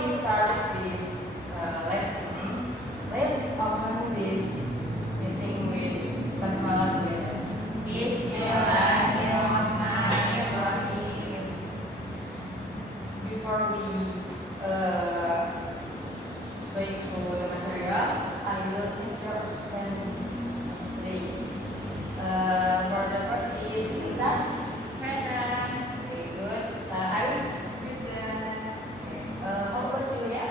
we start this lesson, let's open this meeting with basmalah together. Bismillahirrahmanirrahim. Before we go into the material, I will take your pen today. For the first is Linda. Present. Okay, good. Ari. Present. Okay. How about Julia?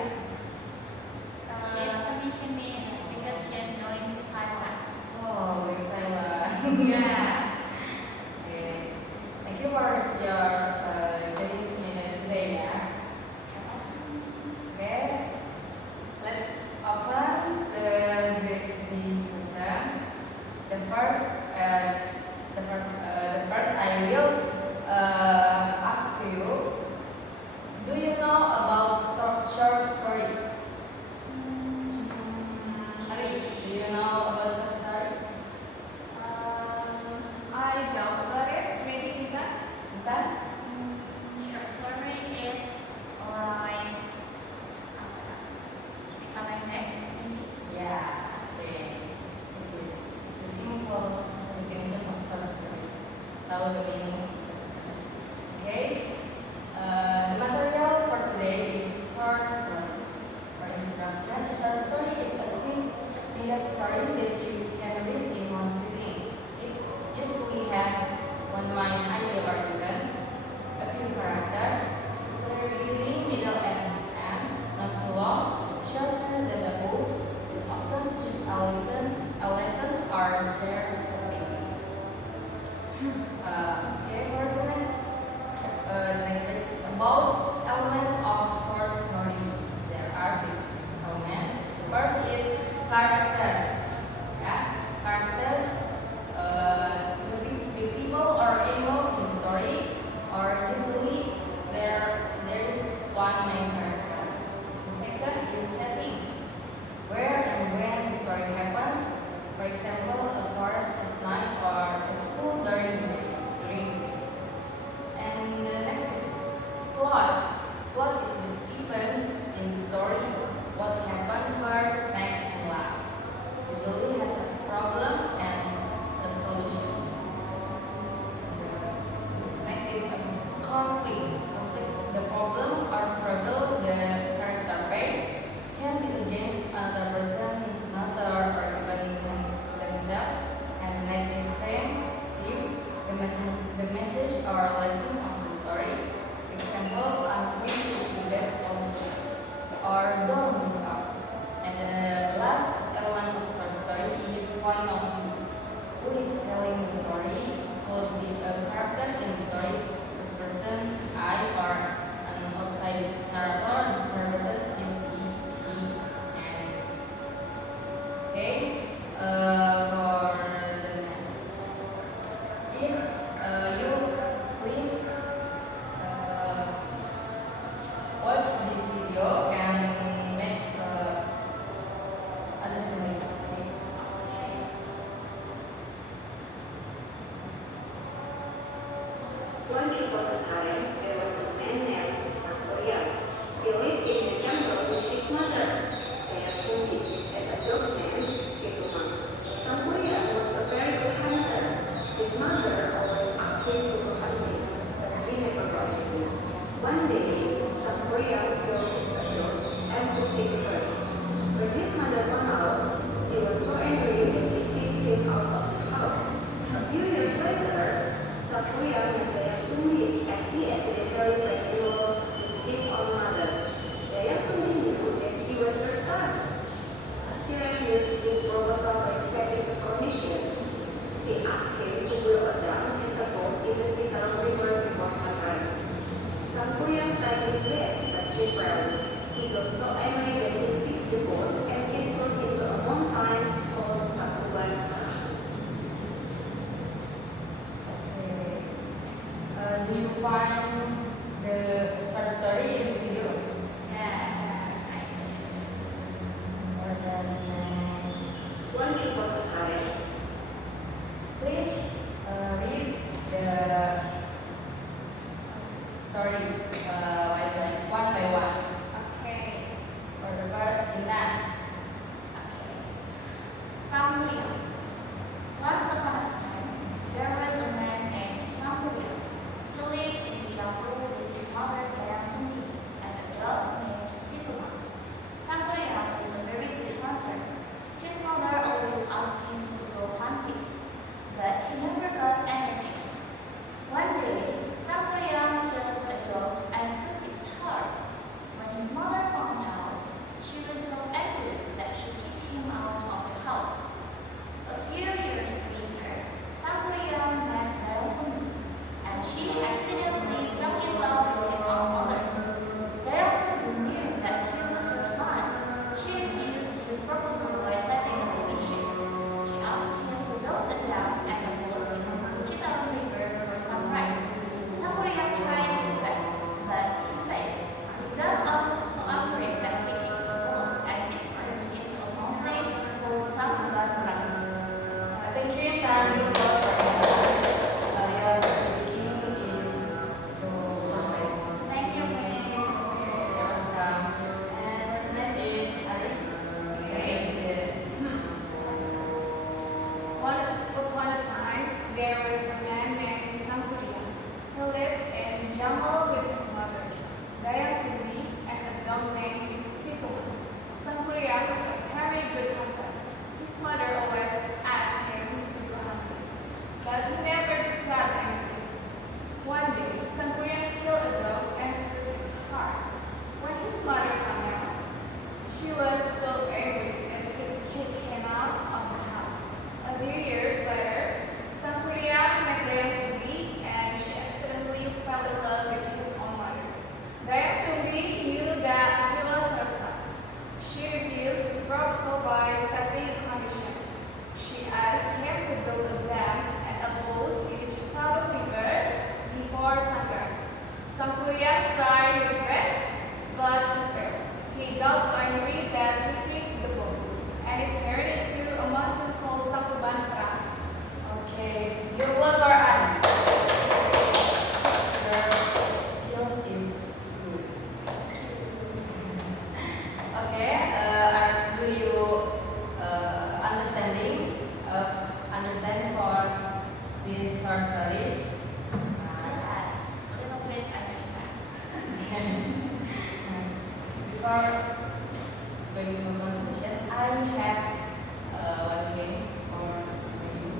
She's permissionist because she's going to Thailand. Oh, we're Thailand. Yeah. Okay. Thank you for your joining me today, yeah. Okay. Let's open the session. The first I will ask you. Do you know about short story? Ari, do you know about short story? I doubt about it. Maybe in that. Bukan? Short story is like cerita pendek. Yeah. Okay. It is the simple definition of short story. Tahu the meaning of short story. Okay. The material for today is short story. For introduction, a short story is a quick made-up story that you can read in one sitting. It usually has one main idea or event, a few characters, clear beginning, middle, and end, not too long, shorter than a book, often just a lesson or shares a feeling. Okay, for the next page is about elements of short story. There are 6 elements. The first is characters. Yeah, characters. The people or animal in the story, or usually there is one main character. The second is setting, where and when the story happens. For example, a forest at night or a school during the day. And the next is plot. Plot is the events in the story, what happens first, next, and last. Usually has a problem and a solution. Next is a conflict. Conflict, the problem or struggle the character face can be against another person, another, or even themselves. And next is theme, the message or lesson of the story. Example, I think is the best policy, or don't give up. And the last element of story is point of view. Who is telling the story? Could be a character in the story, first person, I, or an outside narrator. The person is he, she, and okay. For the next is you please watch this video and make understanding. Okay. Once upon a time, there was a man named Sankoya. He lived in the jungle with his mother, Dayasumi, and a dog named Situma. Sankoya was a very good hunter. His mother always asked him to go hunting, but he never got anything. One day, Sankoya killed a dog and took its fur. When his mother found out, she was so angry that she kicked him out of the house. A few years later, Sankoya met Dayasumi and he accidentally fell in love with his own mother. Dayasumi knew that he was her son. She refused his proposal by setting a condition. She asked him to build a dam and a boat in the Sitaram River before sunrise. Sankoya tried his best, but he failed. He got so angry that he kicked the boat and it turned into a mountain called Tangkuban Perahu. Okay. Do you find the short story in this video? Yes. Or the next? Once upon a time, Please read the story one by one. Okay. Okay, do you understand for this short story? Yes, a little bit understand. Before going to conclusion, I have one game for you.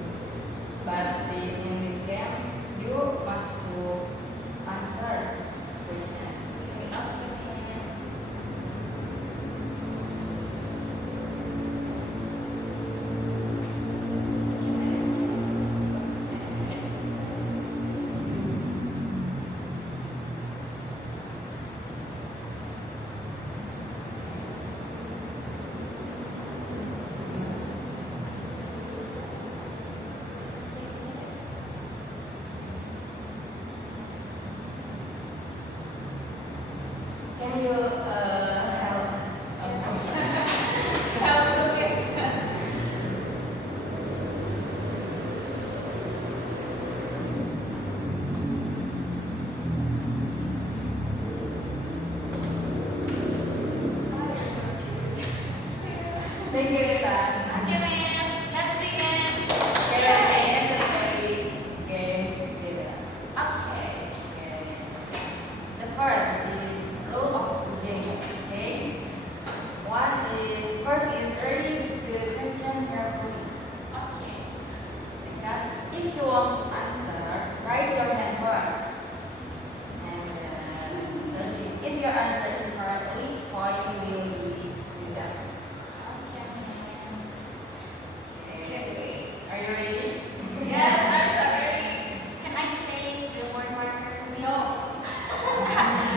But in this game, you must to answer question. Okay, miss. Can you help? Help the miss. Thank you, Ethan. Okay, miss. Let's begin. Okay, let's end the story games together. Okay. Okay. The first is rule of the game. Okay. First is read the question carefully. Okay. Second, if you want to answer, raise your hand first. And third is if you answer incorrectly, point will be given. Okay. Okay. Are you ready? Yes, I'm so ready. Can I take the word marker? Miss? No.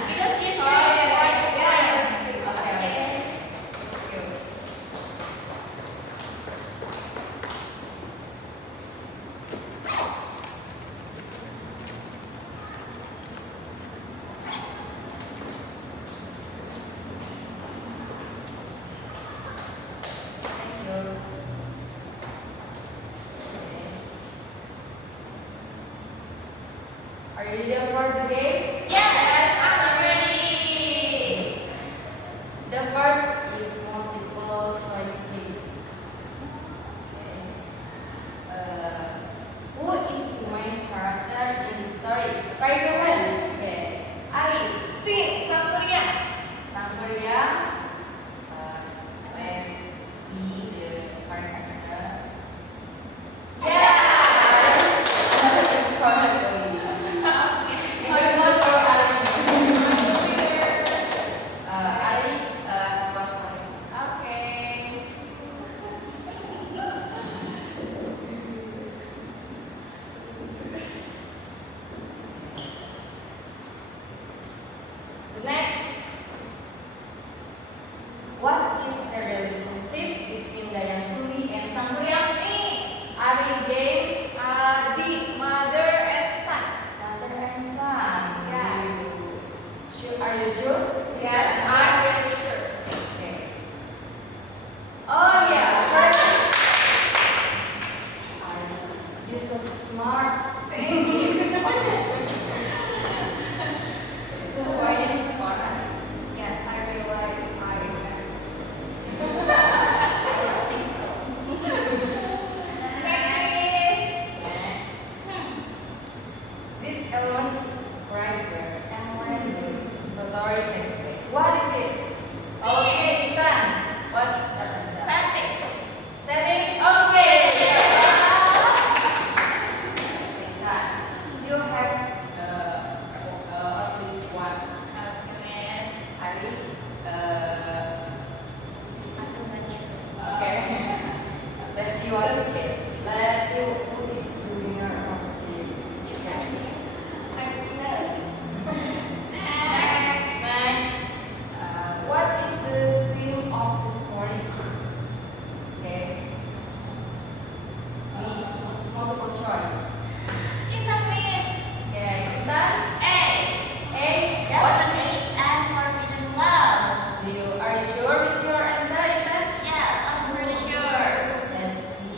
Because you should Oh, yeah. write Yeah. words, please. Okay. Okay. Thank you. Thank you. Okay. Are you ready for the game? Yes, I'm ready. The first is multiple choice game. Okay. Who is the main character in the story? Raise your hand. Okay. Ari, Si, Sangkuriang. Sangkuriang. Let's see the character. Yeah. It's correct. It was for Ari. Ari, what point? Okay. The next, what is the relationship between Dayang Suli and Sangkuriang? Ari games The mother and son. mother and son. Yes. Are you sure? Yes, I'm really sure. Okay. Oh yeah, correct. Ari, you're so smart. Thank you. 2 point for Ari. Yes, I realize I am Next is Next. This element is described where and when the story takes place. What is it? Okay, Ethan. What's the answer? settings. Settings. Okay. Ethan, you have at least one. Okay, yes. Ari, I'm not sure. okay. Let's see what. Okay. Let's see who is the winner of this. Yes. I'm good. Next. Next. What is the theme of the story? Okay. Multiple choice. Intan miss. Okay. Ethan. A. A. What? Destiny and forbidden love. Are you sure with your answer, Ethan? Yes, I'm pretty sure. Let's see.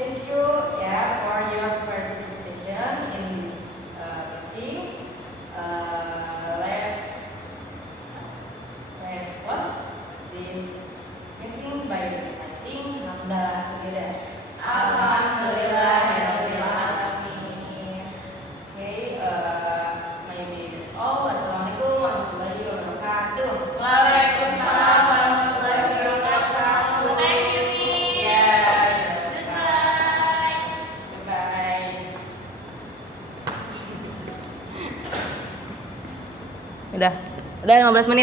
Thank you for your participation in this meeting. Let's close this meeting by reciting hamdalah together. Alhamdulillahirabbil alamin. Okay, maybe that's all. Wassalamualaikum warahmatullahi wabarakatuh. Waalaikumsalam warahmatullahi wabarakatuh. Thank you, Miss. Goodbye. Goodbye. Udah 15 menit.